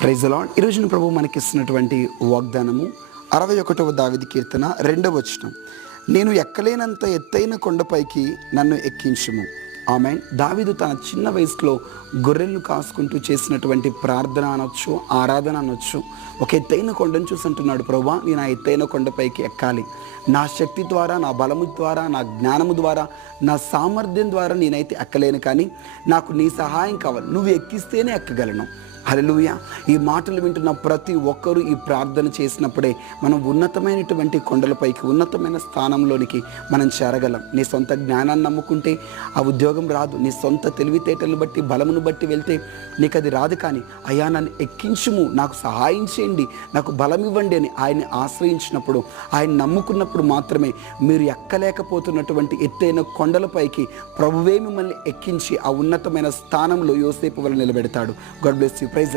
Praise the lord. ఈరోజున ప్రభు మనకిస్తున్నటువంటి వాగ్దానము 61వ దావీదు కీర్తన 2వ వచనం. నేను ఎక్కలేనంత ఎత్తైన కొండపైకి నన్ను ఎక్కించుము. ఆమేన్. దావీదు తన చిన్న వయసులో గొర్రెలను కాసుకుంటూ చేసినటువంటి ప్రార్థన అనొచ్చు, ఆరాధన అనొచ్చు. ఒక ఎత్తైన కొండను చూసి అంటున్నాడు, ప్రభువా నేను ఆ ఎత్తైన కొండపైకి ఎక్కాలి. నా శక్తి ద్వారా, నా బలము ద్వారా, నా జ్ఞానము ద్వారా, నా సామర్థ్యం ద్వారా నేనైతే ఎక్కలేను, కానీ నాకు నీ సహాయం కావాలి. నువ్వు ఎక్కిస్తేనే ఎక్కగలను. హల్లెలూయా. ఈ మాటలు వింటున్న ప్రతి ఒక్కరూ ఈ ప్రార్థన చేసినప్పుడే మనం ఉన్నతమైనటువంటి కొండలపైకి, ఉన్నతమైన స్థానంలోనికి మనం చేరగలం. నీ సొంత జ్ఞానాన్ని నమ్ముకుంటే ఆ ఉద్యోగం రాదు. నీ సొంత తెలివితేటలను బట్టి, బలమును బట్టి వెళ్తే నీకు అది రాదు. కానీ అయ్యా నన్ను ఎక్కించుము, నాకు సహాయం చేయండి, నాకు బలం ఇవ్వండి అని ఆయన్ని ఆశ్రయించినప్పుడు, ఆయన నమ్ముకున్నప్పుడు మాత్రమే మీరు ఎక్కలేకపోతున్నటువంటి ఎత్తైన కొండలపైకి ప్రభువే మిమ్మల్ని ఎక్కించి ఆ ఉన్నతమైన స్థానంలో యోసేపు వల్ల నిలబెడతాడు. God bless you. Praise the lord.